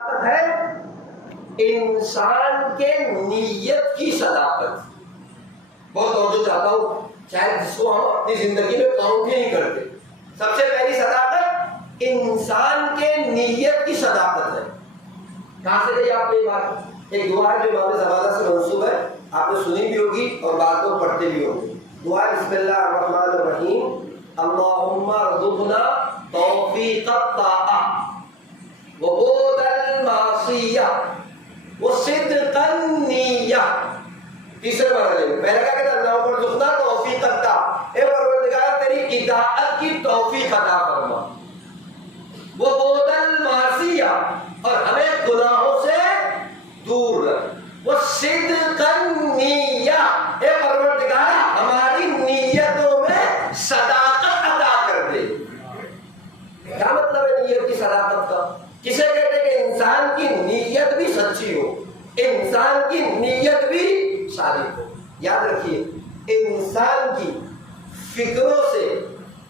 ہے انسان کے نیت کی صداقت. بہت توجہ چاہتا ہوں، شاید جس کو ہم اپنی زندگی میں کاؤنٹ ہی نہیں کرتے. سب سے پہلی صداقت انسان کے نیت کی صداقت ہے. کہاں سے گئی آپ نے یہ بات؟ ایک دعا ہے جو امام زبادہ سے منسوب ہے، آپ نے سنی بھی ہوگی اور بات کو پڑھتے بھی ہوگی. دعا بسم اللہ الرحمن الرحیم، اللہم ارزقنا توفیق الطاعہ وبعد المعصیہ وصدق النیہ. تیسرے مرحلے میں پہلے کیا کہتا ہے؟ اللہم ارزقنا توفیق الطاعہ، اے پروردگار تیری اطاعت کی توفیق عطا فرما، وبعد المعصیہ اور ہمیں گناہوں سے دور رکھ، وصدق النیہ اے پروردگار ہماری نیتوں میں صداقت عطا کر دے. کیا مطلب ہے نیت کی صداقت کا؟ کسے کہتے ہیں کہ انسان کی نیت بھی سچی ہو، انسان کی نیت بھی صادق ہو. یاد رکھیے، انسان کی فکروں سے،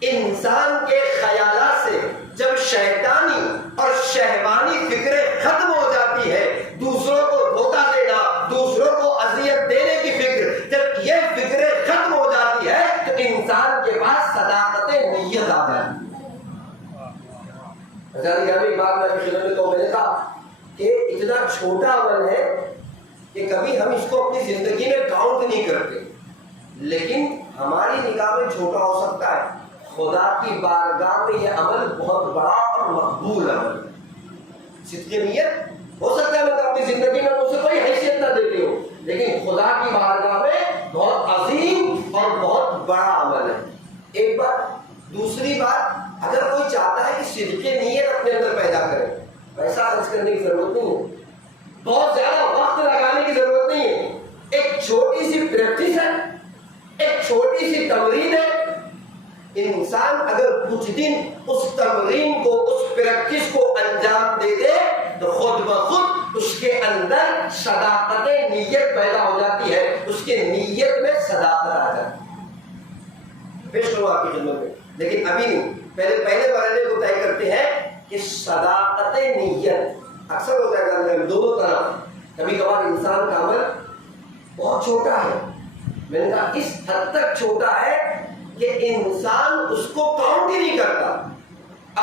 انسان کے خیالات سے جب شیطانی اور شہوانی فکریں ختم ہو جاتی ہے، دوسروں کو دھوکہ دینا، دوسروں کو اذیت دینے کی فکر جب یہ فکریں ختم ہو جاتی ہے تو انسان کے پاس صداقت نیت آ جاتی ہے. میں نے کہا کہ اتنا چھوٹا عمل ہے کہ کبھی ہم اس کو اپنی زندگی میں کاؤنٹ نہیں کرتے، لیکن ہماری نگاہ میں چھوٹا ہو سکتا ہے، خدا کی بارگاہ میں یہ عمل بہت بڑا اور مقبول عمل ہے. صدق نیت ہو سکتا ہے میں اپنی زندگی میں اسے کوئی حیثیت نہ دیتے ہو، لیکن خدا کی بارگاہ میں بہت عظیم اور بہت بڑا عمل ہے. ایک بات. دوسری بات، اگر کوئی چاہتا ہے کہ صدق نیت اپنے اندر پیدا کرے، پیسہ خرچ کرنے کی ضرورت نہیں ہے، بہت زیادہ وقت لگانے کی ضرورت نہیں ہے. ایک چھوٹی سی پریکٹس ہے، ایک چھوٹی سی تمرین ہے. انسان اگر کچھ دن اس تمرین کو، اس پریکٹس کو انجام دے دے تو خود بخود اس کے اندر صداقت نیت پیدا ہو جاتی ہے، اس کے نیت میں صداقت آ جاتی ہے. پیش کروں آپ کی خدمت میں، لیکن ابھی نہیں. پہلے مرحلے کو طے کرتے ہیں کہ صداقت نیت اکثر ہوتا ہے دونوں طرف. کبھی کبھار انسان کا عمل بہت چھوٹا ہے، میں نے کہا اس حد تک چھوٹا ہے کہ انسان اس کو کاؤنٹ ہی نہیں کرتا،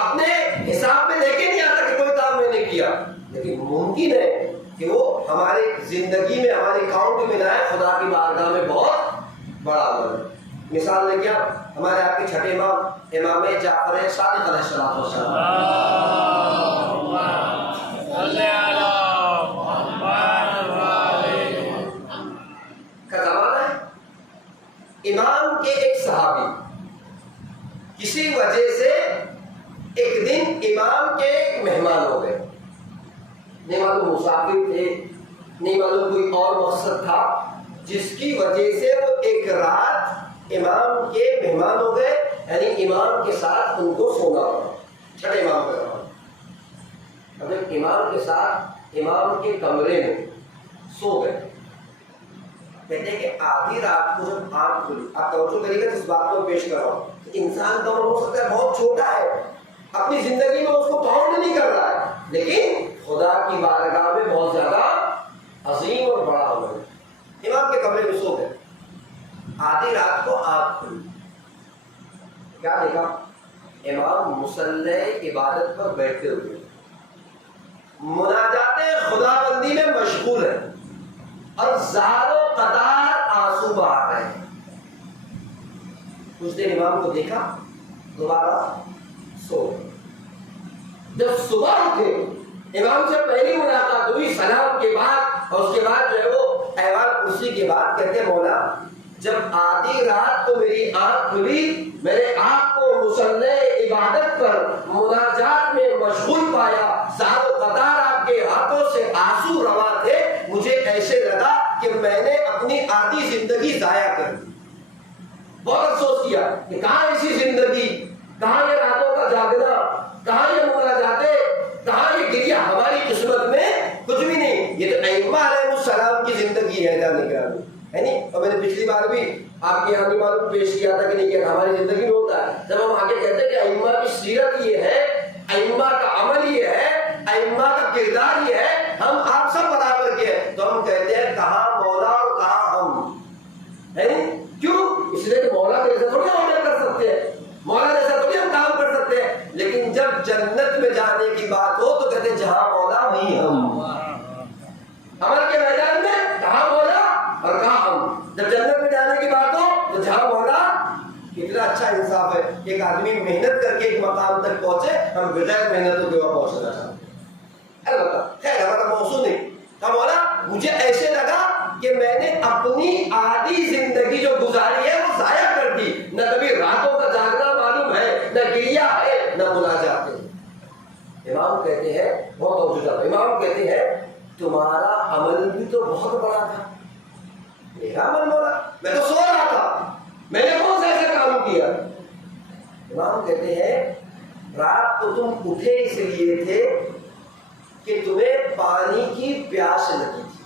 اپنے حساب میں لے کے نہیں آتا کہ کوئی کام میں نے کیا، لیکن ممکن ہے کہ وہ ہماری زندگی میں، ہماری کاؤنٹ میں لائے خدا کی بارگاہ میں بہت بڑا عمل ہے. مثال لے کے ہمارے آپ کے چھٹے امام امام جعفر صادق علیہ السلام کا زمانہ ہے. امام کے ایک صحابی کسی وجہ سے ایک دن امام کے ایک مہمان ہو گئے، نہیں معلوم مسافر تھے، نہیں معلوم کوئی اور مقصد تھا، جس کی وجہ سے وہ ایک رات امام کے مہمان ہو گئے، یعنی امام کے ساتھ ان کو سونا پڑا. چھٹے امام کا زمانہ. اب امام کے ساتھ امام کے کمرے میں سو گئے. کہتے ہیں کہ آدھی رات کو جب آنکھ کھلی، آپ توجہ کریے گا جس بات کو پیش کر رہا ہوں، انسان کا عمر ہو سکتا ہے بہت چھوٹا ہے، اپنی زندگی میں اس کو کاؤنٹ نہیں کر رہا ہے، لیکن خدا کی بارگاہ میں بہت زیادہ عظیم اور بڑا عمل ہے. امام کے کمرے میں سو گئے، آدھی رات کو آنکھ کھلی، کیا دیکھا؟ امام مصلی عبادت پر بیٹھے ہوئے مناجات خدا بندی میں مشغول ہے اور زار و قطار آنسو بہا رہے ہیں. کچھ دیر امام کو دیکھا، دوبارہ سو گئے. جب صبح اٹھے، امام سے پہلی ملاقات ہوئی سلام کے بعد، اور اس کے بعد جو ہے وہ ایوان کرسی کے بعد کہتے مولا جب آدھی رات کو میری آنکھ کھلی، میں نے آپ کو مصلی عبادت پر مناجات میں مشغول پایا، زار و قطار آپ کے ہاتھوں سے آنسو روا تھے، مجھے ایسے لگا کہ میں نے اپنی آدھی زندگی ضائع کر دی. بہت افسوس کیا کہ کہاں ایسی زندگی، کہاں یہ راتوں کا جاگنا، کہاں یہ مناجاتیں، کہاں یہ گریہ. ہماری قسمت میں کچھ بھی نہیں. یہ تو ائمہ علیہ السلام کی زندگی ہے جانے کا ہے نہیں. اور میں نے پچھلی بار بھی آپ کے یہاں بھی معلوم پیش کیا تھا کہ نہیں کیا، ہماری زندگی میں ہوتا ہے جب ہم آگے کہتے ہیں کہ ائمہ کی سیرت یہ ہے، ائمہ کا عمل یہ ہے، ائمہ کا کردار یہ ہے ہم آپ سب برابر کے ہیں، تو ہم کہتے ہیں کہاں مولا اور کہاں ہم، ہے کیوں؟ اس لیے کہ مولا کے جیسا تھوڑی ہم کر سکتے ہیں، مولا جیسا تھوڑی ہم کام کر سکتے ہیں، لیکن جب جنت میں جانے کی بات ہو تو کہتے ہیں جہاں مولا وہیں ہم، عمل کے میدان میں کہاں مولا اور کہاں ہم، جب جنت میں جانے کی بات ہو تو جہاں مولا۔ کتنا اچھا انصاف ہے، ایک آدمی محنت کر کے ایک مقام تک پہنچے، ہم بغیر محنتوں کے وہاں پہنچنا چاہتے ہیں۔ البتہ خیر ہمارا موضوع نہیں تھا، مولا مجھے ایسے لگا کہ میں نے اپنی آدھی زندگی جو گزاری ہے وہ ضائع کر دی، نہ کبھی راتوں کا جاگنا معلوم ہے، نہ گریا ہے، نہ مناجات ہے۔ امام کہتے ہیں، بہت توجہ، امام کہتے ہیں تمہارا عمل بھی تو بہت بڑا تھا، میرا عمل مولا، میں تو سو رہا تھا، میں نے کون سا ایسا کام کیا؟ امام کہتے ہیں رات کو تم اٹھے اس لیے تھے کہ تمہیں پانی کی پیاس لگی تھی،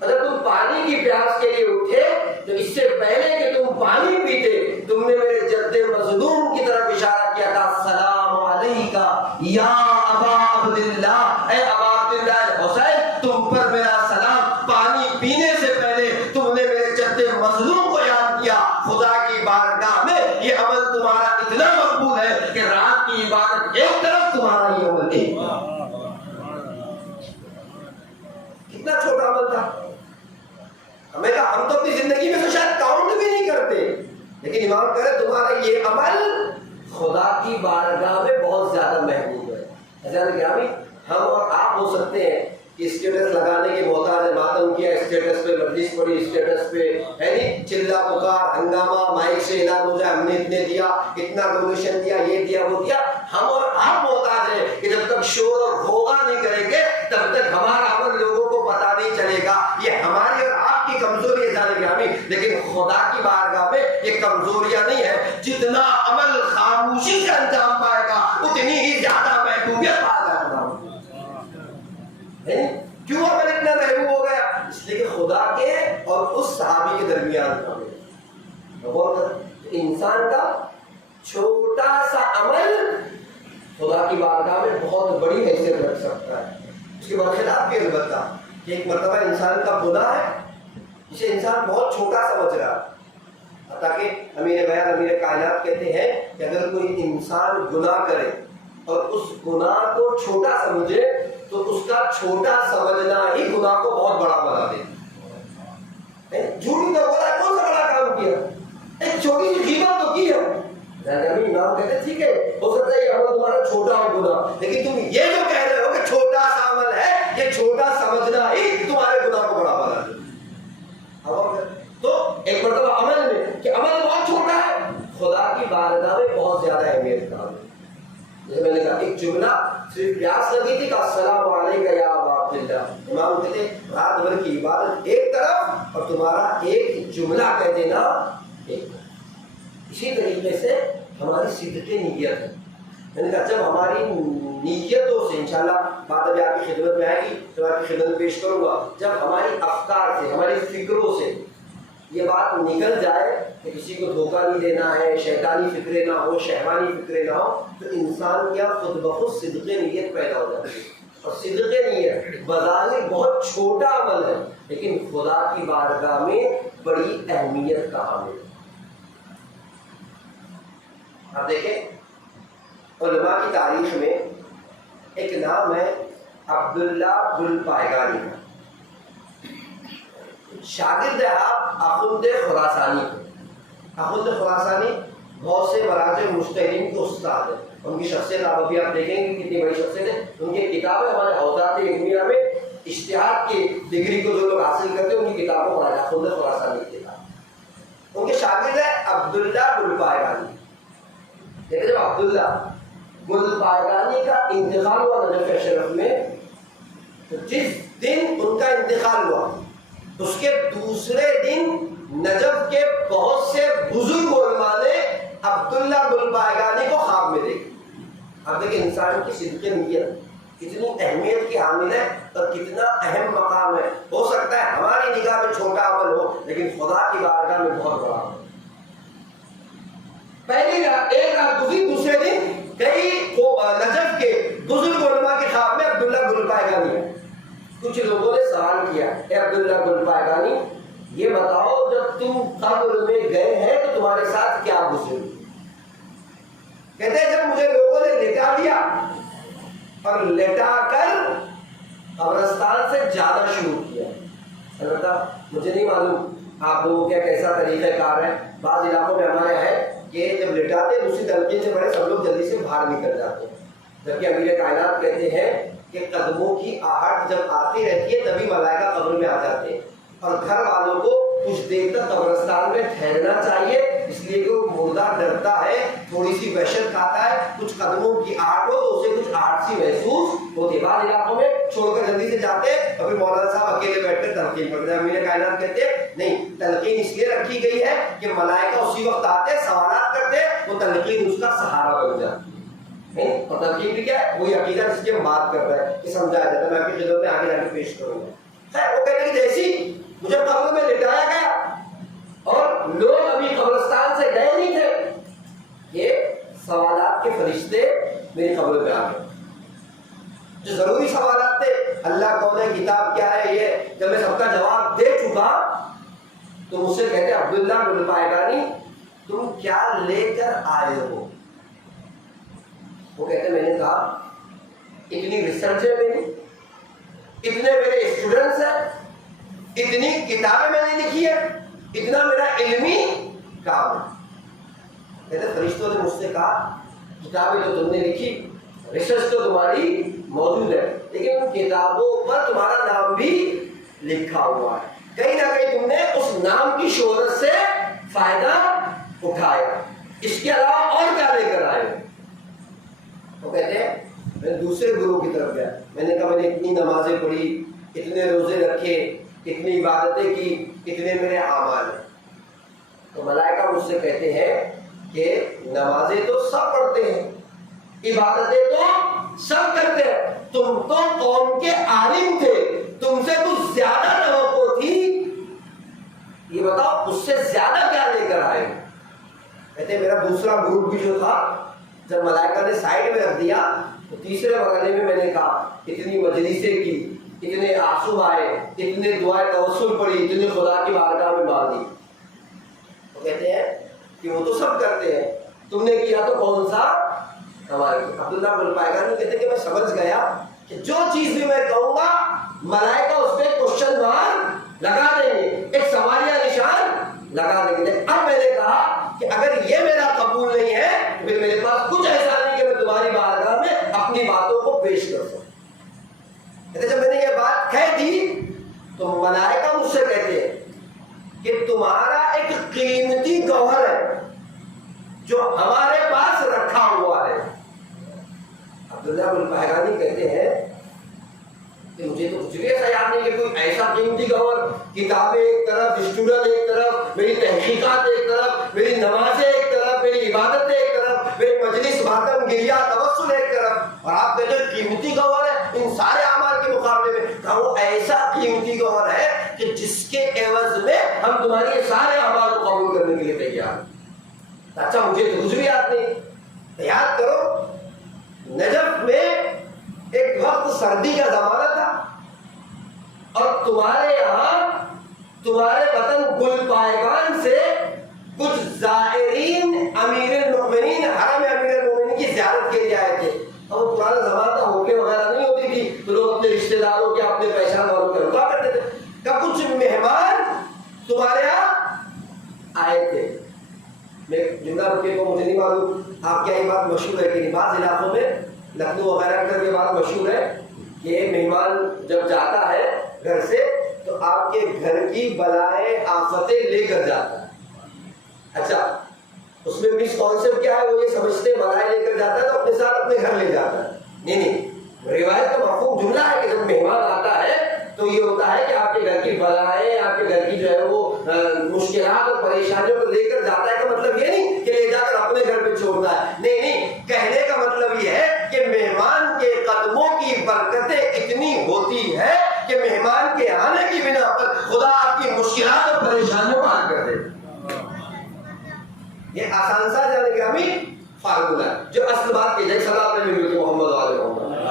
اگر تم پانی کی پیاس کے لیے اٹھے تو اس سے پہلے کہ تم پانی پیتے تم نے میرے جد مظلوم کی طرف اشارہ کیا تھا، السلام علیکہ یا ابا عبداللہ، اے ابا عبداللہ حسین تم پر میرا سلام۔ پانی پینے سے پہلے تم نے میرے جد مظلوم کو یاد کیا۔ خدا کی بارگاہ میں یہ عمل تمہارا اتنا مقبول ہے کہ رات کی عبادت ایک طرف، تمہارا یہ عمل ایک طرف۔ کتنا چھوٹا عمل تھا، ہمیں کہا ہم تو اپنی زندگی میں تو شاید کاؤنٹ بھی نہیں کرتے، لیکن امام کہہ رہے تمہارا یہ عمل خدا کی بارگاہ میں بہت زیادہ محبوب ہے۔ حضرت گرامی ہم اور آپ ہو سکتے ہیں کہ اسٹیٹس لگانے کے محتاج ہے، ماتم کیا اسٹیٹس پہ، مجلس پڑی اسٹیٹس پہ، ہے نہیں چلا پکار ہنگامہ، مائک سے اعلان ہو جائے ہم نے اتنے دیا، اتنا ڈونیشن دیا، یہ دیا وہ دیا۔ ہم اور آپ محتاج ہیں کہ جب تک شور اور ہوگا نہیں کریں گے تب تک ہمارا عمل لوگوں کو پتا نہیں چلے گا، یہ ہماری اور آپ کی کمزوری ہے جانے گرامی، لیکن خدا کی بارگاہ میں یہ کمزوریاں نہیں ہے، جتنا عمل خاموشی سے انجام پائے گا اتنی ہی زیادہ محبوبیت پا جائے گا۔ کیوں عمل اتنا محبوب ہو گیا؟ اس لیے کہ خدا کے اور اس صحابی کے درمیان تھا۔ انسان کا چھوٹا سا عمل خدا کی بارگاہ میں بہت بڑی حیثیت رکھ سکتا ہے۔ اس کے برخلاف بھی البتہ کہ ایک مرتبہ انسان کا گناہ ہے جسے انسان بہت چھوٹا سمجھ رہا ہے، تاکہ امیر بیان امیر کائنات کہتے ہیں کہ اگر کوئی انسان گناہ کرے اور اس گناہ کو چھوٹا سمجھے تو اس کا چھوٹا سمجھنا ہی گناہ کو بہت بڑا بنا دے۔ جھوٹ تو بولا، کون سا بڑا کام کیا؟ ایک چھوٹی سی غیبت تو کی ہے۔ امام کہتے ہیں ٹھیک ہے ہو سکتا ہے یہ عمل تمہارا چھوٹا ہو گناہ، لیکن تم یہ جو کہہ رہے ہو کہ چھوٹا سا عمل ہے، یہ چھوٹا سمجھنا ہی تمہارے گناہ کو بڑا بنا دے۔ تو ایک مرتبہ عمل میں کہ عمل بہت چھوٹا ہے، خدا کی بارگاہ میں بہت زیادہ اہمیت کا ہے۔ جیسے میں نے کہا ایک جملہ صرف پیاس لگی تھی کہ السلام علیکہ یا ابا عبداللہ، امام کہتے ہیں رات بھر کی عبادت ایک طرف اور تمہارا ایک جملہ کہہ دینا ایک طرف۔ اسی طریقے سے ہماری صدق نیت ہے۔ میں نے کہا جب ہماری نیتوں سے انشاءاللہ بات ابھی آپ کی خدمت میں آئے گی تو آپ کی خدمت پیش کروں گا، جب ہماری افکار سے ہماری فکروں سے یہ بات نکل جائے کہ کسی کو دھوکہ نہیں دینا ہے، شیطانی فکریں نہ ہو، شہوانی فکریں نہ ہو، تو انسان کیا خود بخود صدق نیت پیدا ہو جاتی ہے۔ اور صدق نیت بظاہر بہت چھوٹا عمل ہے لیکن خدا کی بارگاہ میں بڑی اہمیت کا حامل ہے۔ آپ دیکھیں علماء کی تاریخ میں ایک نام ہے عبداللہ ذوالفائقانی کا، شاگرد آپ آخوند خراسانی کے۔ آخوند خراسانی بہت سے مراجع مجتہدین کے استاد ہیں، ان کی شخصیت آپ ابھی آپ دیکھیں گے کتنی بڑی شخصیت ہے۔ ان کی کتابیں ہمارے اوقات علمیہ میں اجتہاد کی ڈگری کو جو لوگ حاصل کرتے ہیں ان کی کتابوں کو پڑھا، آخوند خراسانی کی کتاب۔ ان کے شاگرد ہے عبداللہ ذوالفائقانی۔ لیکن جب عبداللہ ذوالفائقانی کا انتقال ہوا نجف شرف میں، تو جس دن ان کا انتقال ہوا اس کے دوسرے دن نجف کے بہت سے بزرگ علماء نے عبداللہ ذوالفائقانی کو خواب میں دیکھا۔ اب دیکھیں انسان کی صدق نیت کتنی اہمیت کی حامل ہے اور کتنا اہم مقام ہے۔ ہو سکتا ہے ہماری نگاہ میں چھوٹا عمل ہو لیکن خدا کی بارگاہ میں بہت بڑا عمل۔ پہلی رات ایک رات گزری، دوسرے دن کئی نجف کے بزرگ علماء کے خواب میں عبداللہ گل پائگانی ہے. کچھ لوگوں نے سوال کیا اے عبداللہ گل پائگانی یہ بتاؤ جب تم قبر میں گئے ہیں تو تمہارے ساتھ کیا گزری؟ کہتے ہیں جب مجھے لوگوں نے لٹا دیا اور لٹا کر قبرستان سے جانا شروع کیا. البتہ مجھے نہیں معلوم آپ لوگوں کا کیسا طریقہ کار ہے. بعض علاقوں میں ہمارے ہے کہ جب لٹاتے دوسری تلقین سے بڑے سب لوگ جلدی سے باہر نکل جاتے ہیں، جبکہ امیر کائنات کہتے ہیں کہ قدموں کی آہٹ جب آتی رہتی ہے تبھی ملائکہ قبر میں آ جاتے ہیں، اور گھر والوں کو کچھ دیر تک قبرستان میں ٹھہرنا چاہیے، اس لیے کہ وہ مردہ ڈرتا ہے، تھوڑی سی وحشت کھاتا ہے، کچھ قدموں کی آہٹ ہو تو اسے کچھ آہٹ سی محسوس ہوتی ہے. بعض علاقوں میں چھوڑ کر جلدی سے جاتے ہیں اور پھر مولانا صاحب اکیلے بیٹھ کر تلقین پڑھتے ہیں. امیر کائنات کہتے ہیں نہیں، تلقین اس لیے رکھی گئی ہے کہ ملائکہ اسی وقت آتے ہیں، سوالات کرتے ہیں، وہ تلقین اس کا سہارا بن جاتی ہے. اور تلقین بھی کیا ہے؟ وہی عقیدہ جس کی ہم بات کر رہے ہیں کہ سمجھایا جاتا ہے. میں آپ کی خدمت میں آگے جا کے پیش کروں گا. خیر وہ کہتے ہیں کہ جیسی مجھے قبر میں لٹایا گیا اور لوگ ابھی قبرستان سے گئے نہیں تھے، یہ سوالات کے فرشتے میری قبر پہ آ گئے. جو ضروری سوالات تھے، اللہ کون ہے، کتاب کیا ہے، یہ جب میں سب کا جواب دے چکا تو مجھ سے کہتے عبداللہ گل پائگانی تم کیا لے کر آئے ہو؟ وہ کہتے میں نے کہا اتنی ریسرچ ہے میری، اتنے میرے اسٹوڈنٹس ہیں، اتنی کتابیں میں نے لکھی ہے، اتنا میرا علمی کام ہے. کہتے فرشتوں نے مجھ سے کہا کتابیں تو تم نے لکھی، ریسرچ تو تمہاری موجود ہے، لیکن ان کتابوں پر تمہارا نام بھی لکھا ہوا ہے، کہیں نہ کہیں تم نے اس نام کی شہرت سے فائدہ اٹھایا، اس کے علاوہ اور کیا لے کر آئے؟ وہ کہتے ہیں میں دوسرے گروہ کی طرف گیا. میں نے کہا میں نے اتنی نمازیں پڑھی، اتنے روزے رکھے، اتنی عبادتیں کی، اتنے میرے اعمال ہیں. تو ملائکہ مجھ سے کہتے ہیں کہ نمازیں تو سب پڑھتے ہیں، عبادتیں تو سب کرتے ہیں، تم تو قوم کے عالم تھے، تم سے کچھ زیادہ توقع تھی، یہ بتاؤ اس سے زیادہ کیا لے کر آئے؟ کہتے ہیں میرا دوسرا گروپ بھی جو تھا جب ملائکہ نے سائڈ میں رکھ دیا تو تیسرے مرحلے میں نے کہا اتنی مجلسیں کی، اتنے آنسو آئے، اتنے دعائیں توسل پڑی، اتنے خدا کی بارگاہ میں مانگی. تو کہتے ہیں کہ وہ تو سب کرتے ہیں، تم نے کیا تو کون سا؟ ہمارے. عبداللہ گل پائگانی کہتے ہیں کہ میں سمجھ گیا کہ جو چیز بھی میں کہوں گا ملائکہ اس پہ کوشچن مارک لگا دیں گے، ایک سوالیہ نشان لگا دیں گے. اب میں نے کہا کہ اگر یہ میرا قبول نہیں ہے تو پھر میرے پاس کچھ ایسا نہیں کہ میں تمہاری بارگاہ میں اپنی باتوں کو پیش کر سکوں. کہتے جب میں نے یہ بات کہہ دی تو ملائکہ مجھ سے کہتے ہیں کہ تمہارا ایک قیمتی گوہر ہے جو ہمارے پاس رکھا ہوا ہے. عبداللہ بن پہگانی کہتے ہیں کہ مجھے تو کچھ بھی ایسا یاد نہیں کہ کوئی ایسا قیمتی گوہر، کتابیں ایک طرف، اسٹوڈنٹ ایک طرف، میری تحقیقات ایک طرف، میری نمازیں ایک طرف، میری عبادتیں ایک طرف، میری مجلس ماتم گریہ توسل ایک طرف، اور آپ کہتے ہیں قیمتی گوہر ہے ان سارے اعمال کے مقابلے میں. کہا وہ ایسا قیمتی گوہر ہے کہ جس کے عوض میں ہم تمہاری یہ سارے اعمال کو قبول کرنے کے لیے تیار ہیں. اچھا مجھے تو کچھ بھی یاد نہیں. یاد کرو نجف میں ایک وقت سردی کا زمانہ تھا اور تمہارے یہاں تمہارے وطن گل پائگان سے کچھ زائرین امیر المؤمنین حرم امیر المؤمنین کی زیارت کے لیے آئے تھے. اور وہ پرانا زمانہ تھا، ہوٹلیں وغیرہ نہیں ہوتی تھی تو لوگ اپنے رشتے داروں کے، اپنے پہچان والوں کے رکا کرتے تھے. کہ کچھ مہمان تمہارے یہاں آئے تھے. میں جملہ رکے کو مجھے نہیں معلوم آپ کیا یہ بات مشہور ہے کہ نہیں. بعض علاقوں میں لکھنؤ وغیرہ کی طرف یہ بات مشہور ہے کہ مہمان جب جاتا ہے گھر سے تو آپ کے گھر کی بلائیں آفتیں لے کر جاتا ہے. اچھا اس میں مس کانسیپٹ کیا ہے؟ وہ یہ سمجھتے بلائیں لے کر جاتا ہے تو اپنے ساتھ اپنے گھر لے جاتا ہے. نہیں، روایت کا مفہوم جملہ ہے کہ جب مہمان آتا ہے تو یہ ہوتا ہے کہ آپ کے گھر کی بلائیں، آپ کے گھر کی جو ہے وہ مشکلات اور پریشانیوں کو لے کر جاتا ہے. کا مطلب یہ نہیں کہ لے جا کر اپنے گھر پہ چھوڑتا ہے. نہیں، کہنے کا مطلب یہ ہے کہ مہمان کے قدموں کی برکتیں اتنی ہوتی ہے کہ مہمان کے آنے کی بنا پر خدا آپ کی مشکلات اور پریشانیوں کو حل کر دے. یہ آسان سا جانے گرامی فارمولہ ہے جو اصل بات کی جائے صلی اللہ علیہ وسلم محمد علیہ وسلم.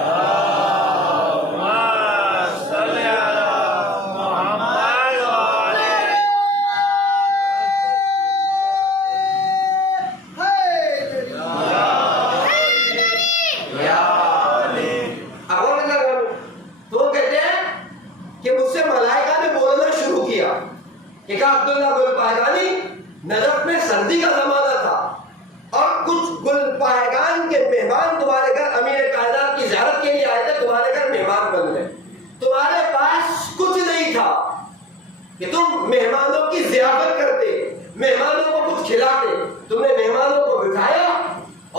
عبداللہ گل پائگانی نجف میں سردی کا زمانہ تھا اور کچھ گل پائگان کے مہمان تمہارے گھر امیر کائنات کی زیارت کے لیے آئے تھے، تمہارے گھر مہمان بن گئے، تمہارے پاس کچھ نہیں تھا کہ تم مہمانوں کی ضیافت کرتے، مہمانوں کو کچھ کھلاتے، تم نے مہمانوں کو بٹھایا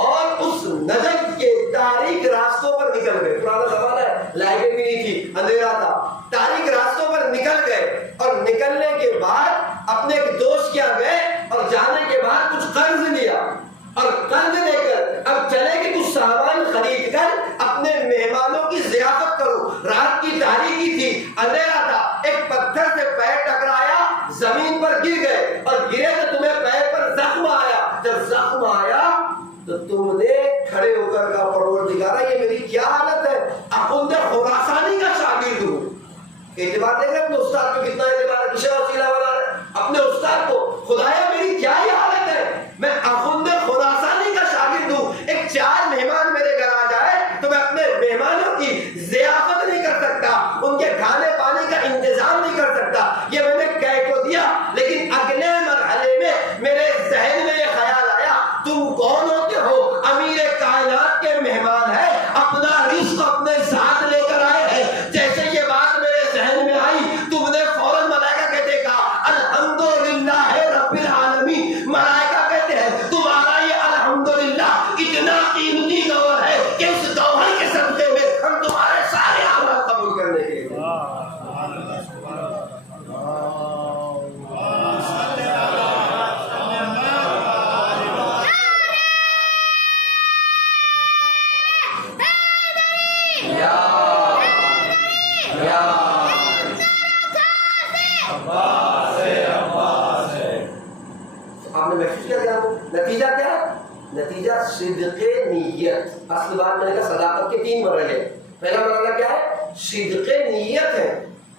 اور اس نجف کے تاریک راستوں پر نکل گئے۔ پرانا زمانہ ہے، لائٹیں بھی نہیں تھی، اندھیرا تھا، تاریک راستوں پر نکل گئے اور نکلنے کے بعد اپنے ایک دوست کے گئے اور جانے کے بعد کچھ قرض لیا اور قرض لے کر اب چلے کہ کچھ سامان خرید کر اپنے مہمانوں کی ضیافت کرو۔ رات کی تاریکی تھی، اندھیرا تھا، ایک پتھر سے پیر ٹکرایا، زمین پر گر گئے اور گرے تو تمہیں پیر پر زخم آیا۔ جب زخم آیا تو تم نے کھڑے ہو کر کہا پروردگارا یہ میری کیا حالت ہے، اخوند خراسانی کا شاگرد ہوں۔ اعتبار دیکھ رہے اپنے استاد کو کتنا اعتبار ہے، کشا وسیلہ بنا رہے اپنے استاد کو، خدایا میری کیا یہ حالت ہے، میں اخوند خراسانی کا شاگرد ہوں، ایک چار مہمان میرے گھر آ جائے تو میں اپنے مہمانوں کی ضیافت نہیں کر سکتا، ان کے کھانے پانی کا انتظام نہیں کر سکتا۔ یہ میں نے کہہ تو دیا، لیکن اگلے مرحلے میں میرے ذہن میں یہ خیال آیا تم کون ہوتے ہو؟ امیر کائنات کے مہمان ہیں، اپنا رزق اپنے ساتھ لے کر آئے ہیں۔ جیسے یہ بات میرے ذہن میں آئی تم نے فوراً ملائکہ کہتے کہا الحمدللہ رب العالمین۔ ملائکہ کہتے ہیں تمہارا یہ الحمدللہ اتنا قیمتی گوہر ہے کہ اس گوہر کے صدقے میں ہم تمہارے سارے اعمال قبول کرنے کے لیے نتیجہ کیا ہے؟ نتیجہ صدق نیت۔ اصل بات میں نے کہا صداقت کے تین مرحلے، پہلا مرحلہ کیا ہے؟ صدق نیت ہے۔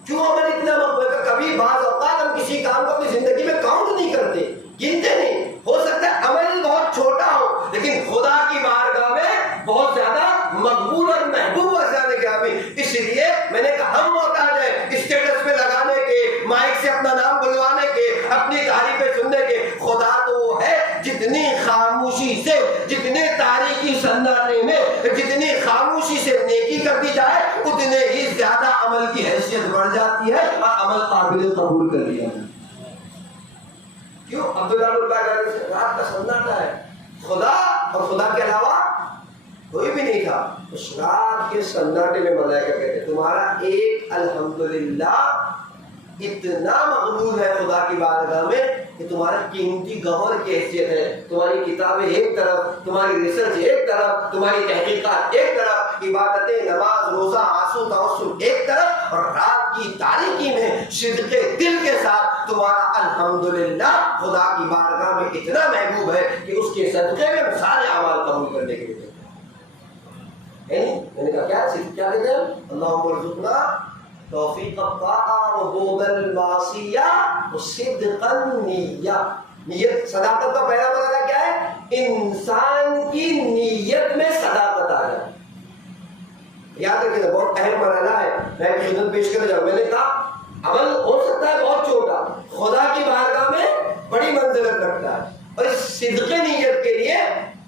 کیوں عمل اتنا مقبول ہے؟ کبھی بعض اوقات ہم کسی کام کو اپنی زندگی میں کاؤنٹ نہیں کرتے، گنتے نہیں۔ ہو سکتا ہے عمل بہت چھوٹا ہو لیکن خدا کی بارگاہ میں بہت زیادہ مقبول اور محبوب ہو جانے کے عامل۔ اس لیے میں نے کہا ہم محتاج ہیں اسٹیٹس پہ لگانے کے، مائک سے اپنا نام بلوانے کے، اپنی تعریفیں سننے کے۔ خدا تو وہ ہے جتنی خاموشی سے، جتنے تاریکی سناٹے میں جتنی خاموشی سے نیکی کر دی جائے اتنے ہی زیادہ عمل کی حیثیت بڑھ جاتی ہے اور عمل قابل قبول کر لیا جاتا ہے۔ کیوں؟ عبداللہ رات کا سناٹا ہے، خدا اور خدا کے علاوہ کوئی بھی نہیں تھا۔ اس رات کے سناٹے میں ملائکہ کہتے تمہارا ایک الحمدللہ اتنا مقبول ہے خدا کی بارگاہ میں کہ تمہارا قیمتی گوہر کی حیثیت ہے۔ تمہاری کتابیں ایک طرف، تمہاری ریسرچ ایک طرف، تمہاری تحقیقات ایک طرف، عبادتیں، نماز، روزہ، آنسو، توسل ایک طرف، اور رات کی تاریکی میں صدق دل کے ساتھ تمہارا الحمدللہ خدا کی بارگاہ میں اتنا محبوب ہے کہ اس کے صدقے میں سارے اعمال قبول کرنے کے لیے۔ میں نے کہا کیا کہتے ہیں؟ اللہم ارزقنا توفیق الطاعہ و بعد المعصیہ و صدق النیہ۔ نیت، صداقت کا پہلا مرحلہ کیا ہے؟ انسان کی نیت میں صداقت آ جائے۔ یاد رکھیے بہت اہم مرحلہ ہے، میں خدمت پیش کرنے جاؤں۔ میں نے کہا عمل ہو سکتا ہے بہت چھوٹا، خدا کی بارگاہ میں بڑی منزلت رکھتا ہے، اور اس صدق نیت کے لیے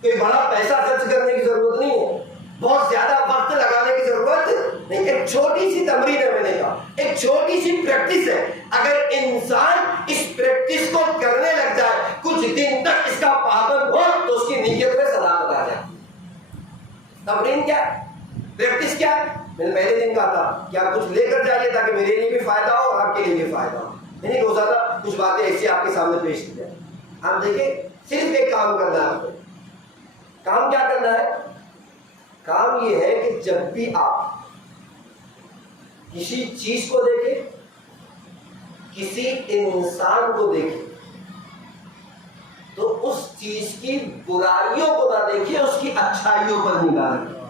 کوئی بڑا پیسہ خرچ کرنے کی ضرورت نہیں ہے، بہت زیادہ وقت لگانے کی ضرورت نہیں۔ ایک چھوٹی سی تمرین ہے، میں نے کہا ایک چھوٹی سی پریکٹس ہے، اگر انسان اس پریکٹس کو کرنے لگ جائے، کچھ دن تک اس کا پابند ہو تو اس کی نیت میں صداقت آ جائے۔ تمرین کیا ہے؟ پریکٹس کیا ہے؟ میں نے پہلے دن کہا تھا کہ آپ کچھ لے کر جائیے تاکہ میرے لیے بھی فائدہ ہو اور آپ کے لیے بھی فائدہ ہو۔ یعنی روزانہ کچھ باتیں ایسی آپ کے سامنے پیش کی جائیں۔ آپ دیکھیں صرف ایک کام کرنا ہے آپ کو۔ کام کیا کرنا ہے؟ کام یہ ہے کہ جب بھی آپ کسی چیز کو دیکھیں، کسی انسان کو دیکھیں، تو اس چیز کی برائیوں کو نہ دیکھیں، اس کی اچھائیوں پر نگاہ رکھیں۔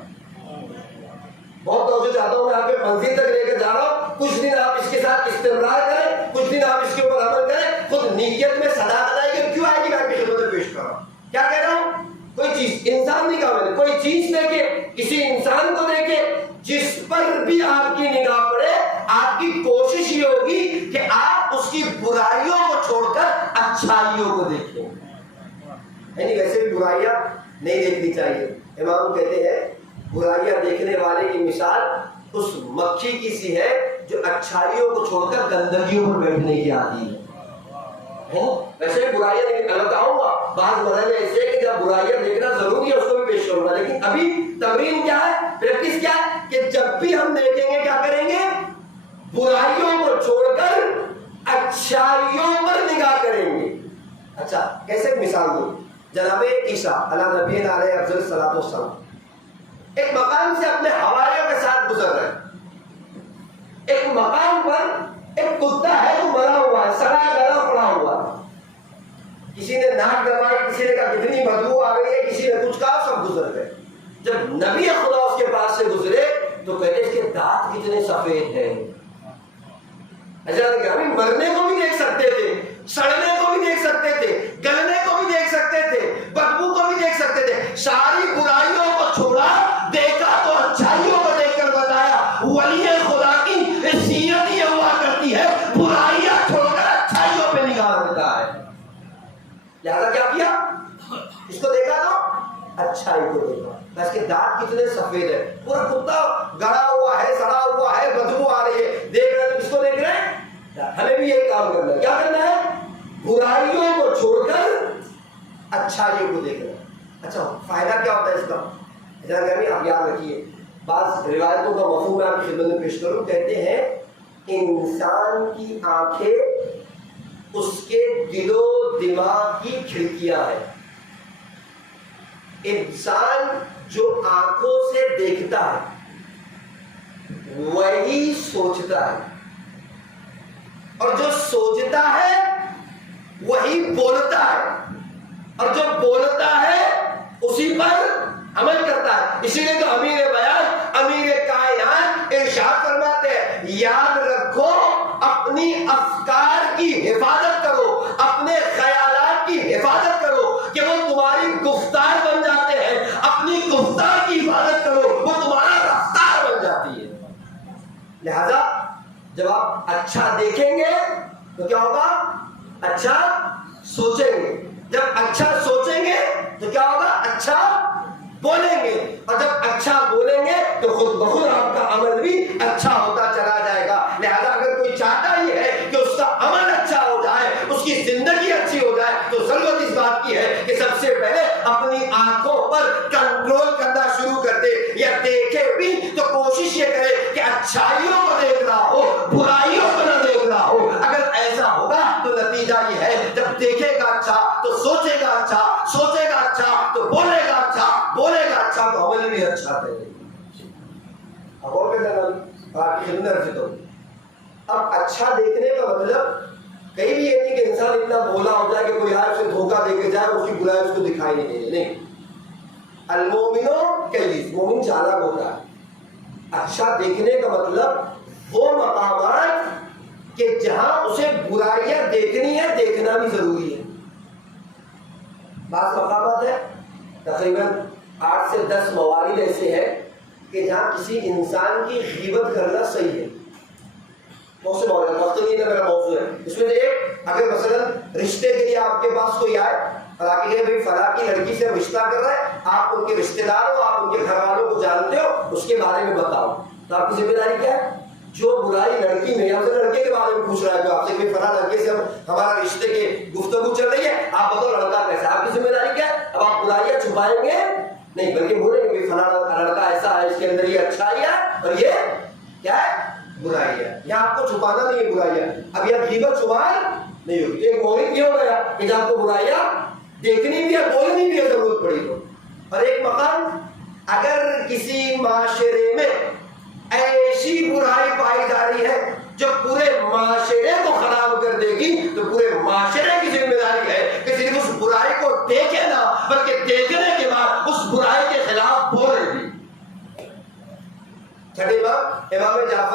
بہت توجہ چاہتا ہوں میں آپ کے منزل تک لے کے جا رہا ہوں. کچھ دن آپ اس کے ساتھ استمرار کریں, کچھ دن آپ اس کے اوپر عمل کریں, خود نیت میں صداقت آئے گی. کیوں آئے گی؟ میں آپ کی خدمت میں پیش کر رہا ہوں. کیا کہہ رہا ہوں؟ کوئی چیز انسان نہیں کہا میں نے, کوئی چیز دیکھے, کسی انسان کو دیکھے, جس پر بھی آپ کی نگاہ پڑے, آپ کی کوشش یہ ہوگی کہ آپ اس کی برائیوں کو چھوڑ کر اچھائیوں کو دیکھیں. یعنی ویسے بھی برائیاں نہیں دیکھنی چاہیے. امام کہتے ہیں برائیاں دیکھنے والے کی مثال اس مکھی کی سی ہے جو اچھائیوں کو چھوڑ کر گندگیوں پر بیٹھنے کی عادی ہے. ویسے بھی برائیاں نہیں بتاؤں گا, بعض مرحلے ایسے کہ جب برائیاں دیکھنا ضروری ہے اس کو بھی پیش کروں گا, لیکن ابھی تمرین کیا ہے, پریکٹس کیا ہے کہ جب بھی ہم دیکھیں گے کیا کریں گے, برائیوں کو چھوڑ کر اچھائیوں پر نگاہ کریں گے. اچھا کیسے مثال دوں؟ جناب عیسیٰ علیہ نبی علیہ افضل الصلوۃ والسلام ایک مقام سے اپنے حواریوں کے ساتھ گزر رہے. ایک مقام پر ایک کتا ہے جو مرا ہوا ہے, سڑا گلا پڑا ہوا ہے. کسی نے ناک دبائی, کسی نے کہا کتنی بدبو آ رہی ہے, کسی نے کچھ کہا, سب گزر گئے. جب نبی خدا اس کے پاس سے گزرے تو کہتے اس کے دانت کتنے سفید ہیں. ابھی مرنے کو بھی دیکھ سکتے تھے, سڑنے کو بھی دیکھ سکتے تھے, گلنے کو بھی دیکھ سکتے تھے, بدبو کو بھی دیکھ سکتے تھے. ساری برائیوں کو چھوڑا, دیکھا تو اچھائیوں کو دیکھ کر بتایا ولی خدا کی سیرت یہ ہوا کرتی ہے, برائیاں چھوڑ کر اچھائیوں پہ نگاہ رکھتا ہے. لہذا کیا کیا, اس کو دیکھا تو اچھائی کو دیکھا. اس کے دانت کتنے سفید ہے, پورا کتا گڑا ہوا ہے, سڑا ہوا ہے, بدبو آ رہی ہے, دیکھ رہے ہیں. کس کو دیکھ رہے ہیں؟ ہمیں بھی یہی کام کرنا ہے. کیا کرنا ہے؟ برائیوں کو چھوڑ کر اچھائیوں کو دیکھنا ہے. اچھا فائدہ کیا ہوتا ہے اس کا؟ آپ یاد رکھیے, بعض روایتوں کا مفہوم میں آپ کی خدمت میں پیش کروں. کہتے ہیں انسان کی آنکھیں اس کے دل و دماغ کی کھڑکیاں ہیں. انسان جو آنکھوں سے دیکھتا ہے وہی سوچتا ہے, اور جو سوچتا ہے وہی بولتا ہے, اور جو بولتا ہے اسی پر عمل کرتا ہے. اسی لیے تو امیر بیان, امیر کائنات ارشاد فرماتے ہیں یاد رکھو اپنی افکار کی حفاظت کرو, اپنے خیالات کی حفاظت کرو کہ وہ تمہاری گفتار بن جاتے ہیں. اپنی گفتار کی حفاظت کرو, وہ تمہارا رفتار بن جاتی ہے. لہذا جب آپ اچھا دیکھیں گے تو کیا ہوگا؟ اچھا سوچیں گے. جب اچھا سوچیں گے تو کیا ہوگا؟ اچھا بولیں گے. اور جب اچھا بولیں گے تو خود بخود آپ کا عمل بھی اچھا ہوتا چلا جائے گا. لہذا اگر کوئی چاہتا ہی ہے کہ اس کا عمل اچھا ہو جائے, اس کی زندگی اچھی ہو جائے, تو ضرورت اس بات کی ہے کہ سب سے پہلے اپنی آنکھوں پر کنٹرول کرنا شروع کر دے. یا دیکھے بھی تو کوشش یہ کرے کہ اچھائیوں کو دیکھ رہا ہو, برائیوں کو نہ دیکھ رہا ہو. اگر ایسا ہوگا تو نتیجہ یہ ہے, جب دیکھے گا اچھا تو سوچے گا اچھا, سوچے گا اچھا تو بولے گا اچھا, بولے گا اچھا تو عمل بھی اچھا کرے گا. اب اچھا دیکھنے کا مطلب کہیں بھی یہ نہیں کہ انسان اتنا بولا ہو جائے کہ کوئی ہر سے دھوکہ دے کے جائے, اس کی برائی اس کو دکھائی نہیں دے. نہیں, المومنوں کیس, مومن چالاک ہوتا ہے. اچھا دیکھنے کا مطلب وہ مقامات کہ جہاں اسے برائیاں دیکھنی ہے, دیکھنا بھی ضروری ہے. بعض مقامات ہیں تقریباً 8 سے 10 موارد ایسے ہیں کہ جہاں کسی انسان کی غیبت کرنا صحیح ہے. بہت سے موارد, وقت نہیں ہے, میرا موضوع ہے. اس میں سے ایک, اگر مثلا رشتے کے لیے آپ کے پاس کوئی آئے اور آپ کے بھائی فلاں کی لڑکی سے رشتہ کر رہے ہیں, آپ ان کے رشتے دار ہو, آپ ان کے گھر والوں کو جانتے ہو, اس کے بارے میں بتاؤ, تو آپ کی ذمہ داری کیا ہے؟ جو برائی لڑکی میں یا لڑکے کے بارے میں پوچھ رہا ہے, جو آپ سے کہ فلاں لڑکے سے ہمارا رشتے کی گفتگو چل رہی ہے, آپ بتاؤ لڑکا کیسا ہے. آپ کی ذمہ داری کیا ہے؟ اب آپ برائیاں چھپائیں گے نہیں, بلکہ بولیں گے فلاں لڑکا ایسا ہے, اس کے اندر یہ اچھائی ہے اور یہ کیا ہے؟ برائی ہے. یہاں آپ کو چھپانا نہیں ہے برائیاں. اب یہ غیبت شمار نہیں ہوگی. ایک مورد یہ ہو گیا کہ جب آپ کو برائیاں دیکھنی بھی ہے, بولنی بھی ہے ضرورت پڑی تو. اور ایک مقام, اگر کسی معاشرے میں ایسی برائی پائی جا رہی ہے جو پورے معاشرے کو خراب کر دے گی, تو پورے معاشرے کی ذمہ داری ہے کہ صرف اس برائی کو دیکھے نہ, بلکہ دیکھنے کے بعد اس برائی کے خلاف بولے بھی.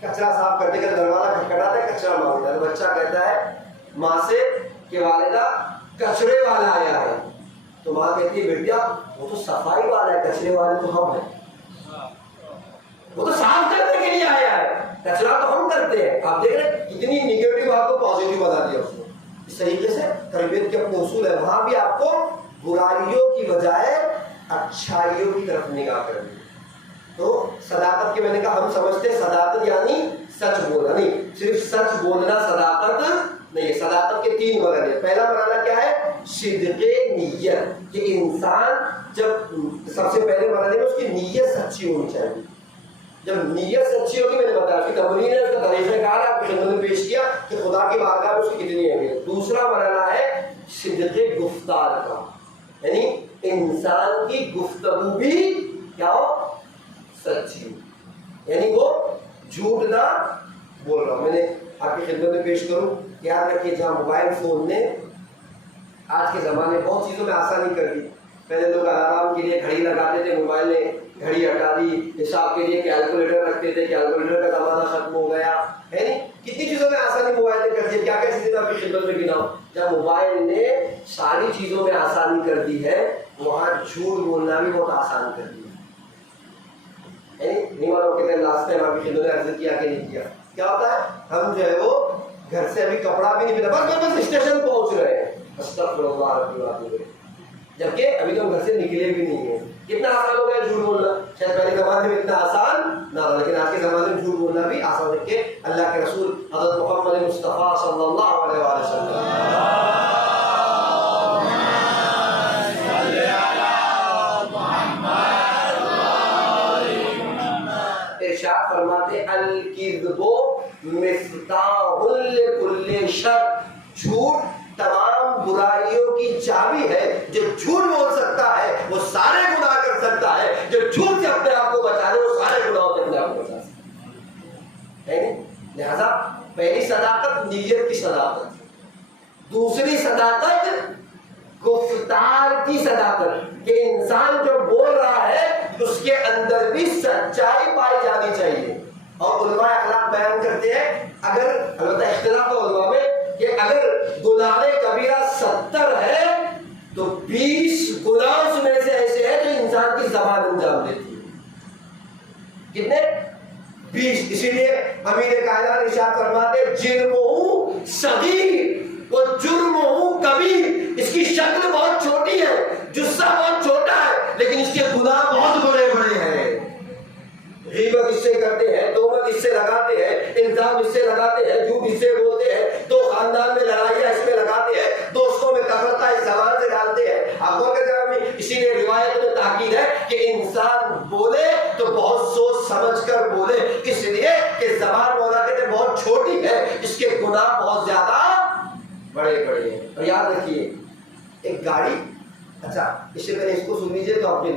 کچرا صاف کرتے کرتے دروازہ کھٹکھٹاتا ہے، کچرا مانگتا ہے، بچہ کہتا ہے ماں سے کہ والدہ کچرے والا آیا ہے، تو ماں کہتی ہے بیٹیا وہ تو صفائی والا ہے، کچرے والے تو ہم ہیں، وہ تو صاف کرنے کے لیے آیا ہے، کچرا تو ہم کرتے ہیں۔ آپ دیکھ رہے ہیں کتنی نیگیٹو آپ کو پازیٹیو بتا دیا اس نے۔ اس طریقے سے تربیت کے اپنے اصول ہے، وہاں بھی آپ کو برائیوں کی بجائے اچھائیوں کی طرف نگاہ کرنی۔ تو صداقت کے میں نے کہا ہم سمجھتے ہیں صداقت یعنی سچ بولنا، نہیں صرف سچ بولنا صداقت نہیں ہے۔ صداقت کے تین مرحلے، پہلا مرحلہ کیا ہے؟ صدق نیت، کہ انسان جب سب سے پہلے مرحلے میں اس کی نیت سچی ہونی چاہیے۔ جب نیت سچی ہوگی، میں نے بتایا اس کی تمرین ہے، اس کا طریقہ کار آپ کی خدمت میں پیش کیا کہ خدا کی بارگاہ میں اس کی کتنی اہمیت۔ دوسرا مرحلہ ہے صدق گفتار کا، یعنی انسان کی گفتگو بھی کیا ہو؟ سچی ہو، یعنی وہ جھوٹ نہ بول رہا ہوں۔ میں نے آپ کی خدمت میں پیش کروں، یاد رکھیے جہاں موبائل فون نے آج کے زمانے میں بہت چیزوں میں آسانی کر دی۔ پہلے لوگ الارم کے لیے گھڑی لگاتے تھے، موبائل نے گھڑی ہٹا دی، حساب کے لیے کیلکولیٹر رکھتے تھے، کیلکولیٹر کا زمانہ ختم ہو گیا ہے نہیں، کتنی چیزوں میں آسانی موبائل نے کر دی۔ کیا کیا چیزیں آپ کی خدمت میں گناؤں؟ جب موبائل نے ساری چیزوں میں آسانی کر دی ہے، وہاں جھوٹ بولنا بھی بہت آسان کر دیا ہے نہیں معلوم کتنے لاسٹ ٹائم آپ کی خدمت میں عرض کیا کہ نہیں کیا۔ کیا ہوتا ہے ہم جو ہے وہ گھر سے ابھی کپڑا بھی نہیں پہنا، بس اسٹیشن پہنچ رہے ہیں، استغفر اللہ رب العالمین، جبکہ ابھی تو ہم گھر سے نکلے بھی نہیں ہیں۔ کتنا آسان ہو گیا جھوٹ بولنا، شاید پہلے زمانے میں اتنا آسان نہ تھا، لیکن آج کے زمانے میں جھوٹ بولنا بھی آسان ہے کہ اللہ کے رسول حضرت محمد مصطفیٰ صلی اللہ علیہ وسلم ارشاد فرماتے الکذب مفتاح لکل شر، جھوٹ تمام برائیوں کی چابی ہے۔ جو جھوٹ بول سکتا ہے وہ سارے گناہ کر سکتا ہے، جو جھوٹ سے اپنے آپ کو بچا لے وہ سارے گناہوں سے اپنے آپ کو بچا سکتا ہے۔ لہذا پہلی صداقت نیت کی صداقت، دوسری صداقت گفتار کی صداقت، کہ انسان جو بول رہا ہے اس کے اندر بھی سچائی پائی جانی چاہیے۔ اور علماء اخلاق بیان کرتے ہیں، اگر البتہ اختلاف ہے علماء میں کہ اگر گناہ کبیرہ 70 ہے تو 20 گناہ اس میں سے ایسے ہیں جو انسان کی زبان انجام دیتی ہے۔ کتنے؟ 20۔ اسی لیے امیر کائنات ارشاد فرماتے جرمہ صغیر و جرمہ کبیر، اس کی شکل بہت چھوٹی ہے، جثہ بہت چھوٹا ہے، لیکن اس کے گناہ بہت بڑے بڑے ہیں۔ غیبت اس سے کرتے ہیں، تہمت اس سے لگاتے ہیں، الزام اس سے لگاتے ہیں، جھوٹ اس سے بولتے ہیں، دو خاندان میں لڑائیاں اس میں لگاتے ہیں، دوستوں میں تفرقہ اس زبان سے ڈالتے ہیں۔ آپ کو اسی لیے روایت میں تاکید ہے کہ انسان بولے تو بہت سوچ سمجھ کر بولے، اس لیے کہ زبان مولا کہتے ہیں بہت چھوٹی ہے، اس کے گناہ بہت زیادہ بڑے بڑے ہیں۔ اور یاد رکھیے ایک گاڑی، اچھا اس سے پہلے اس کو سن لیجیے تو آپ کے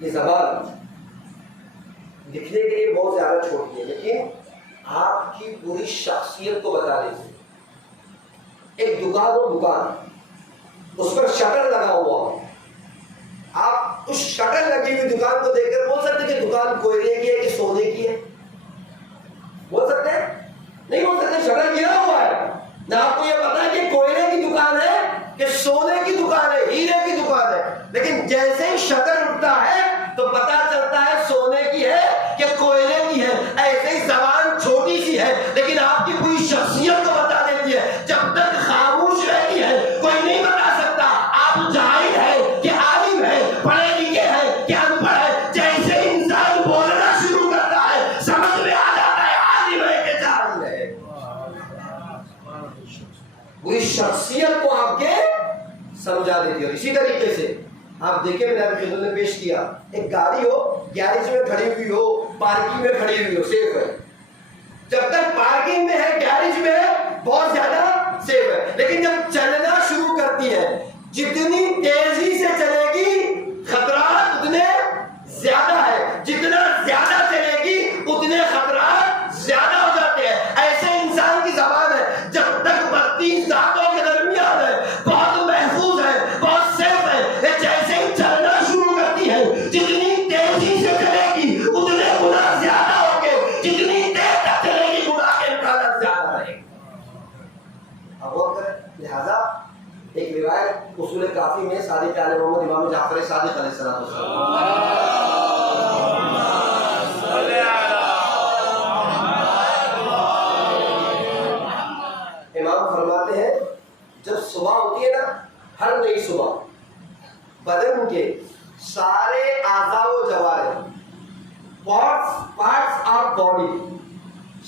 یہ زبان دکھنے کے لیے بہت زیادہ چھوٹی ہے، لیکن آپ کی پوری شخصیت کو بتا دیتی۔ ایک دکان ہو، دکان اس پر شٹر لگا ہوا، آپ اس شٹر لگی ہوئی دکان کو دیکھ کر بول سکتے کہ دکان کوئلے کی ہے کہ سونے کی ہے؟ بول سکتے ہیں؟ نہیں بول سکتے، شٹر گرا ہوا ہے، نہ آپ کو یہ پتا ہے کہ کوئلے کی دکان ہے کہ سونے کی دکان ہے، ہیرے کی دکان ہے، لیکن جیسے ہی شٹر اٹھتا ہے تو پتا چلتا ہے سونے کی ہے کہ کوئلے کی ہے۔ ایسے ہی زبان چھوٹی سی ہے لیکن آپ کی پوری شخصیت کو بتا دیتی ہے۔ جب تک خاموش رہتی ہے کوئی نہیں بتا سکتا آپ جاہل ہے کہ عالم ہے، پڑھے لکھے ہیں کہ ان پڑھ ہے۔ جیسے انسان بولنا شروع کرتا ہے سمجھ میں آ جاتا ہے عالم ہے کہ جاہل ہے۔ پوری شخصیت کو آپ کے سمجھا دیتی ہے۔ اسی طریقے سے آپ دیکھیں، میں نے آپ کی خدمت میں پیش کیا، ایک گاڑی ہو، گیراج میں کھڑی ہوئی ہو، پارکنگ میں کھڑی ہوئی ہو، سیف ہے۔ جب تک پارکنگ میں ہے، گیراج میں ہے، بہت زیادہ سیف ہے، لیکن جب چلنا شروع کرتی ہے، جتنی تیزی سے چلے گی خطرات اتنے زیادہ ہے، جتنا زیادہ چلے گی اتنے خطرات زیادہ ہو جاتے ہیں۔ ایسے انسان کی زبان ہے، جب تک بڑھتی ذاتوں کے درمیان ہے، بہت محفوظ ہے، بہت سیف ہے، جیسے ہی چلنا شروع کرتی ہے جتنی تیزی سے چلے گی اتنے گناہ زیادہ ہوں گے، جتنی دیر تک چلے اصول کافی میں صادق آل محمد امام جعفر صادق علیہ السلام امام فرماتے ہیں جب صبح ہوتی ہے نا، ہر نئی صبح بدن کے سارے اعضاء و جوارح پارٹس آف باڈی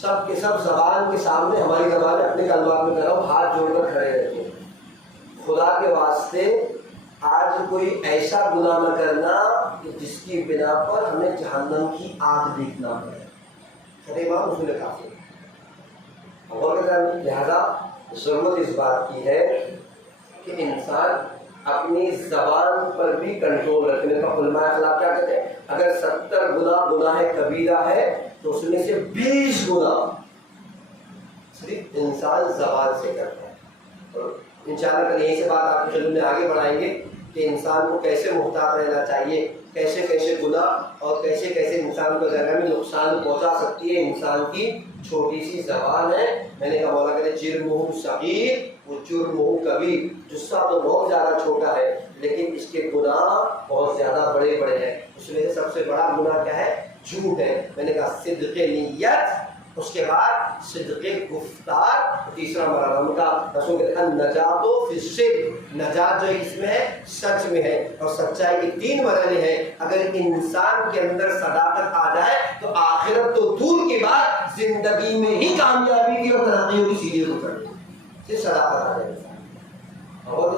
سب کے سب زبان کے سامنے، ہماری زبان اپنے کلمات میں کرو، ہاتھ جوڑ کر کھڑے رہتے ہیں، خدا کے واسطے آج کوئی ایسا گناہ نہ کرنا کہ جس کی بنا پر ہمیں جہنم کی آگ دیکھنا پڑے۔ امام اصول کافی لہذا ضرورت اس بات کی ہے کہ انسان اپنی زبان پر بھی کنٹرول رکھنے کا۔ علماء اخلاق کیا کہتے ہیں؟ اگر 70 گناہ کبیرہ ہے تو اس میں سے 20 گناہ صرف انسان زبان سے کرتا ہے۔ اور انشاءاللہ کل یہیں سے بات آپ کے میں آگے بڑھائیں گے کہ انسان کو کیسے محتاط رہنا چاہیے، کیسے کیسے گناہ اور کیسے کیسے انسان کو ذرا بھی نقصان پہنچا سکتی ہے انسان کی چھوٹی سی زبان ہے۔ میں نے کہا مولا کہتے جرمہ صغیر وہ جرمہ کبیر، جسہ تو بہت زیادہ چھوٹا ہے لیکن اس کے گناہ بہت زیادہ بڑے بڑے ہیں۔ اس میں سب سے بڑا گناہ کیا ہے؟ جھوٹ ہے۔ میں نے کہا صدق نیت، اس کے بعد صدق گفتار، تیسرا مرحلہ ان کا رسول کہتے ہیں النجات فی الصدق، نجات جو اس میں ہے سچ میں ہے، اور سچائی کے 3 مرحلے ہیں۔ اگر انسان کے اندر صداقت آ جائے تو آخرت تو دور کی بات، زندگی میں ہی کامیابی کی اور ترقیوں کی سیڑھی کو چڑھے، صرف صداقت آ جائے اور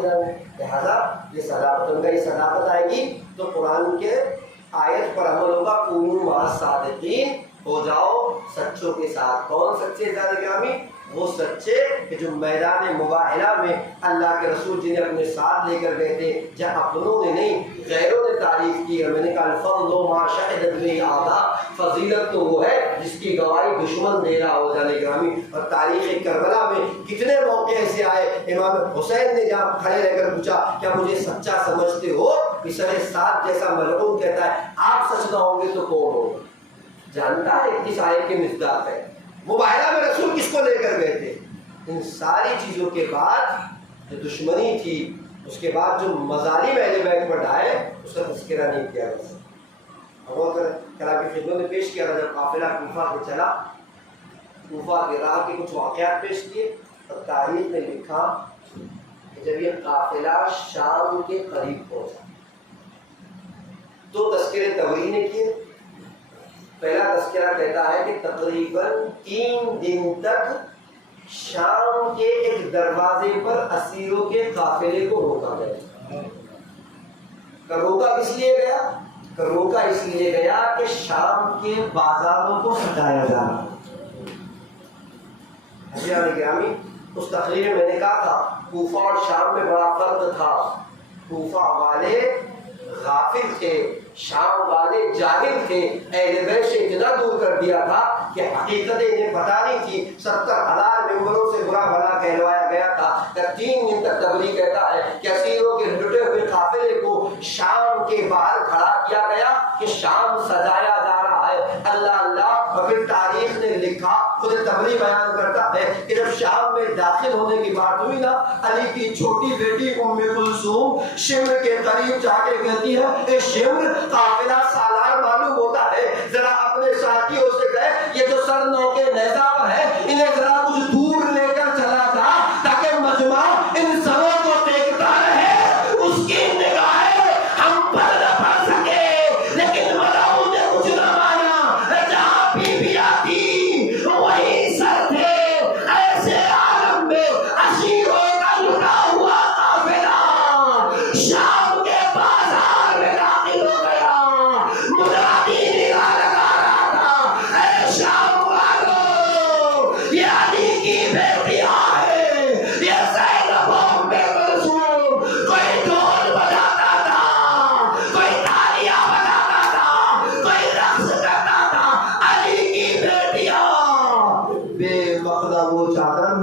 لہٰذا یہ صداقت، ان کا یہ صداقت آئے گی تو قرآن کے آیت پر عمل ہوگا، کونوا مع الصادقین، ہو جاؤ سچوں کے ساتھ۔ کون سچے زیادہ گرامی؟ وہ سچے کہ جو میدان مباہلہ میں اللہ کے رسول جنہیں اپنے ساتھ لے کر گئے تھے، جہاں اپنوں نے نہیں غیروں نے تعریف کی ہے۔ میں نے کہا الفضل ما شہدت به اعداء، فضیلت تو وہ ہے جس کی گواہی دشمن دے رہا ہو جانے گرامی۔ اور تاریخ کربلا میں کتنے موقع ایسے آئے، امام حسین نے جہاں کھڑے رہ کر پوچھا کیا مجھے سچا سمجھتے ہو؟ پسر ساتھ جیسا ملعون کہتا ہے آپ سچ نہ ہوں گے تو کون ہوگا؟ جانتا ہے کس آیت کے مصداق ہے؟ مباہلہ میں رسول کس کو لے کر گئے تھے؟ ان ساری چیزوں کے بعد جو دشمنی تھی، اس کے بعد جو مظالم اہل بیت پر ڈھائے، اس کا تذکرہ نہیں کیا گیا۔ ابو بکر کلا کی خدمت میں پیش کیا، جب قافلہ کوفہ سے چلا، کوفہ کے راہ کے کچھ واقعات پیش کیے، اور تاریخ نے لکھا کہ جب یہ قافلہ شام کے قریب پہنچا تو تذکرے تبری نے کیے۔ پہلا تذکرہ کہتا ہے کہ تقریباً 3 دن تک شام کے ایک دروازے پر اسیروں کے قافلے کو روکا گیا۔ روکا کس لیے گیا؟ روکا اس لیے گیا کہ شام کے بازاروں کو سجایا جا رہا۔ گرامی اس تقریر میں نے کہا تھا کوفہ اور شام میں بڑا فرق تھا۔ کوفہ والے غافل تھے، شام والے جاہل تھے، اہل بیت سے اتنا دور کر دیا تھا کہ حقیقتیں انہیں پتہ نہیں تھی۔ 70,000 ممبروں سے برا بھلا کہلوایا گیا تھا۔ 3 دن تک تبلیغ کہتا ہے کہ اسیروں کے لٹے ہوئے قافلے کو شام کے باہر کھڑا کیا گیا کہ شام سجایا جا رہا ہے۔ اللہ اللہ۔ اور پھر تاریخ نے لکھا، خود تبری بیان کرتا ہے کہ جب شام میں داخل ہونے کی بات ہوئی نا، علی کی چھوٹی بیٹی ام کلثوم شمر کے قریب جا کے کہتی ہے اے شمر، قافلہ سالار معلوم ہوتا ہے، ذرا اپنے ساتھیوں سے کہے یہ جو سر نو کے نیزہ پر ہے انہیں ذرا کچھ دور لے کر چلا جا تاکہ مجمع ان سروں کو دیکھتا رہے، اس کی نگاہیں ہم پر نہ پڑ سکے۔ لیکن ملاؤں نے کچھ نہ مانا، جہاں بیویاں تھی وہی سر تھے۔ ایسے عالم میں اسیروں کا لٹا ہوا قافلہ شام کے بازار میں داخل ہو گیا۔ منادی نگاہ لگا رہا تھا، اے شام والو، یہ علی کی بیٹیاں ہیں، یہ زینب ام کلثوم۔ کوئی ڈھول بجاتا تھا، کوئی تالیاں بجاتا تھا، کوئی رقص کرتا تھا، علی کی بیٹیاں۔ بے مقدم وہ چادر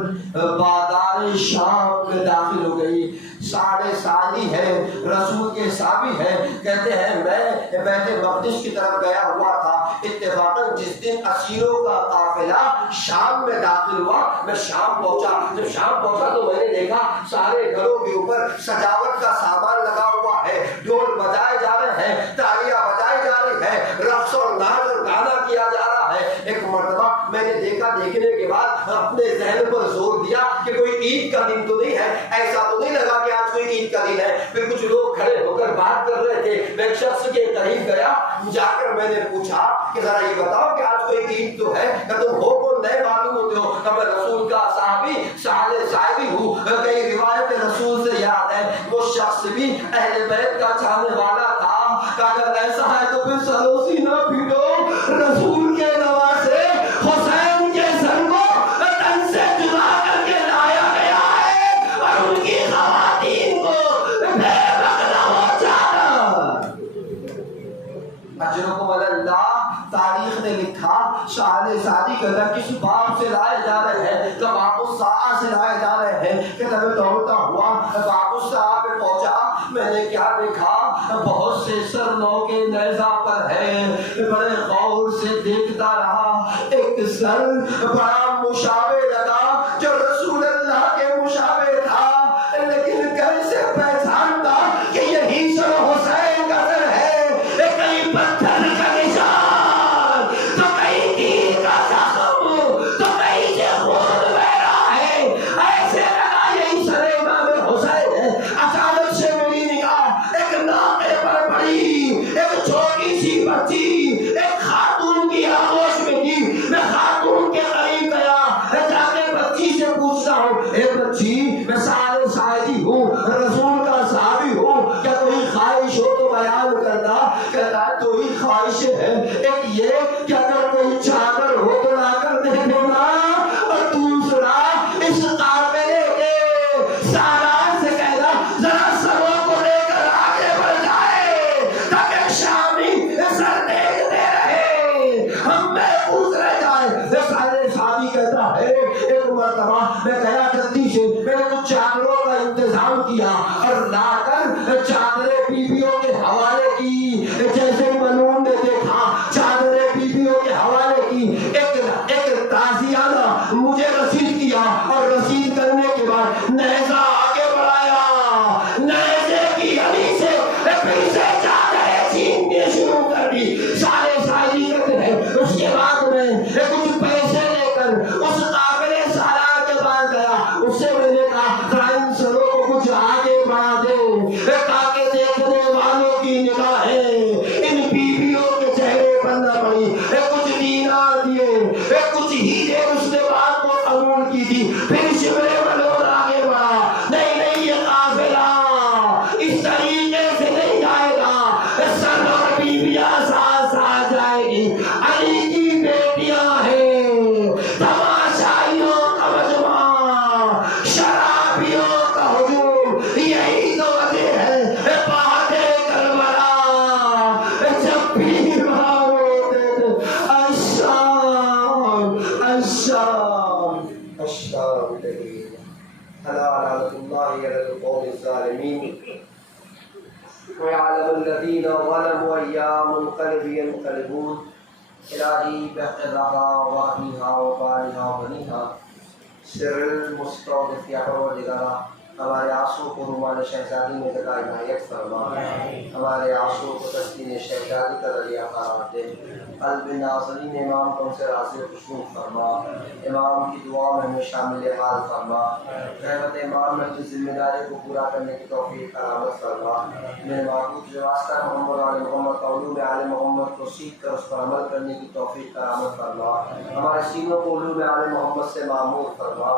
بازار شام میں داخل ہو گئی۔ 7.5 سال ہے، رسول کے صحابی ہے، کہتے ہیں میں بیت مقدس کی طرف گیا ہوا تھا، اتفاقاً جس دن اسیروں کا قافلہ معاملہ شام میں داخل ہوا. میں شام پہنچا. جب شام پہنچا تو میں نے دیکھا سارے گھروں کے اوپر سجاوٹ کا سامان لگا ہوا ہے, ڈھول بجائے جا رہے ہیں, تالیاں بجائی جا رہی ہیں, رقص اور ناچ اور گانا کیا جا رہا ہے. ایک مرتبہ میں نے دیکھا, دیکھنے کے بعد اپنے ذہن پر زور دیا کہ کوئی عید کا دن تو نہیں ہے, ایسا تو نہیں لگا کہ آج کوئی عید کا دن ہے. پھر کچھ لوگ کھڑے ہو کر بات کر رہے تھے. میں ایک شخص کے قریب گیا, جا کر میں نے پوچھا کہ ذرا یہ بتاؤ کہ آج کوئی عید تو ہے, کہ تم ہو کون, نئے معلوم ہوتے ہو. کہ میں رسول کا صحابی صاحبی ہوں. کئی روایت رسول سے یاد ہے وہ شخص بھی اہل بیت کا چاہنے والا تھا. کہ اگر ایسا ہے تو پھر سروسی نہ پیٹو, رسول کے نواسے حسین کے سر کو تن سے جدا کر کے لایا گیا ہے اور ان کی خواتین کو بے بغلہ چاہا. اجرکم اللہ. تاریخ نے لکھا شاہد شادی کے اندر کس باب سے لائے جا رہے ہیں, جب آپ اس ساعت سے لائے جا رہے ہیں کہ جب دوڑتا ہوا آپ اس ساعت پہ پہنچا. میں نے کیا دیکھا, بہت سے سر نو کے نیزہ پر ہے. بڑے غور سے دیکھتا رہا, ایک سر بڑا مشابہ لگا جو رسول اللہ کے مشابہ تھا, لیکن کیسے پہچانتا کہ یہی سر حسین کا سر ہے. کئی پتھر کا نشان, تو کئی تیر کا زخم, تو کئی سے خون بہ رہا ہے. ایسے لگا یہی سر امام حسین ہے. اچانک سے میری نگاہ ایک ناقے پر پڑی. ایک چھوٹی سی بچی ایک خاتون کی آغوش میں تھی. میں خاتون کے قریب گیا, جا کے بچی سے پوچھتا ہوں, اے بچی میں سارے شاہدی ہوں, رسول کا صحابی ہوں, کیا کوئی خواہش ہو تو بیان کرنا. کہتا ہے تو ہی خواہش ہے, ایک یہ کہ اگر کوئی چادر ہو تو لا کر دے دینا, اور دوسرا اس قافلے کے سالار سے کہنا ذرا سروں کو لے کر آگے بڑھ جائے تاکہ شامی سر دیکھتے رہے, ہم محفوظ رہ جائے. سارے شادی کہتا ہے ایک مرتبہ میں گیا جلدی سے, میں نے کچھ چادروں کا انتظام کیا اور لا کر چادریں بیویوں کے حوالے کی. جیسے ملون نے دیکھا چادریں بیویوں کے حوالے کی, ایک تازیانہ مجھے رسید کیا اور رسید کرنے کے بعد نیزہ آگے بڑھایا. نیزے کی علی سے پھر سے چادریں چھیننے شروع کر دی. سارے شاعری کرتے ہیں. اس کے بعد میں کچھ پیسے لے کر اس قافلے سالار کے پاس گیا. اس سے میں نے کہا ذرا ان سروں کو کچھ آگے بڑھا دے تاکہ دیکھنے والوں کی نگاہیں ان بیویوں کے چہرے پر نہ پڑی. کچھ دینار دیے, کچھ ہیرے اس نے بات کو قبول کی تھی. پھر شمرے بلور آگے بڑھا. نہیں یہ قافلہ اس طریقے سے نہیں جائے گا, سر اور بیویاں ساتھ ساتھ جائے گی. علی کی بیٹیاں ہیں, تماشائیوں کا مجمع, شرابیوں کا ہجوم, یہی تو وجہ ہے پہاڑے کربلا جب بھی وہاں روتے تھے الشام الشام الشام. الا لعنۃ اللہ علی القوم الظالمین ويعلم الذين ظلموا أيام منقلب ينقلبون. إلهي بحقها وأهلها وبالها وبنيها سر المستودع يا پروردگار, ہمارے آنسو کو رومان شہزادی میں جگہ عنایت فرما. ہمارے آنسو کو تسکین شہزادی کا ذریعہ قرار دے. قلب ناظرین امام کو ان سے راضی و خوشنود فرما. امام کی دعا میں ہمیں شامل حال فرما. رحمت امام میں اپنی ذمہ داری کو پورا کرنے کی توفیق کرامت فرما. میرے معبود جو واسطہ محمد آل محمد علوم آل محمد کو سیکھ کر اس پر عمل کرنے کی توفیق کرامت فرما. ہمارے سینوں کو علوم آل محمد سے معمور فرما.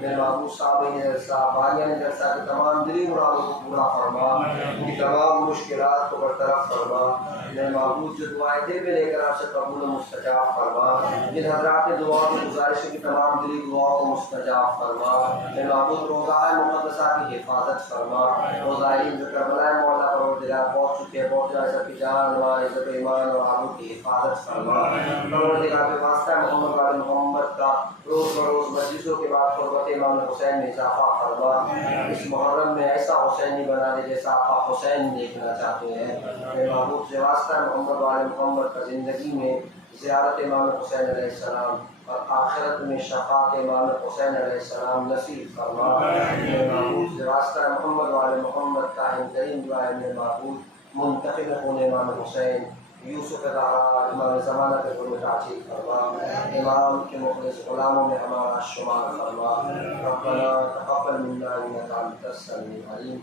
میرے معبود صاحب صاحب بالیان جلسہ کی تمام دلی مرادوں کو پورا فرما. ان کی تمام مشکلات کو برطرف فرما. میرے معبود جو دعائیں دل میں لے کر آپ سے قبول و مستجاب فرما. جن حضرات نے دعا کی گزارش کی تمام دلی دعاؤں کو مستجاب فرما. میرے معبود روزہ مقدسہ کی حفاظت فرما. روزائین جو کربلا مولا پروردگار پہنچ چکے پہنچ جائے سب کی جان مال عزت ایمان اور آبرو کی حفاظت فرما. پروردگار کے واسطہ محمد والے محمد کا روز بروز مجلسوں کے بعد قربت امام حسین میں اضافہ فرما. اس محرم میں ایسا حسینی بنا دے جیسا آپ حسین دیکھنا چاہتے ہیں. میرے محبوب سے واسطہ محمد والے محمد کا زندگی میں زیارت امام حسین علیہ السلام اور آخرت میں شفاعت امام حسین علیہ السلام نصیب فرما۔ اے معبود سے واسطہ محمد والے محمد قائم ترین دعائیں میں معبود منتخب خون امام حسین یوسف زہرا امام زمانہ کے قرب عطا فرما۔ امام کے مخلص غلاموں میں ہمارا شمار فرما۔ ربنا تقبل منا انک انت السمیع العلیم۔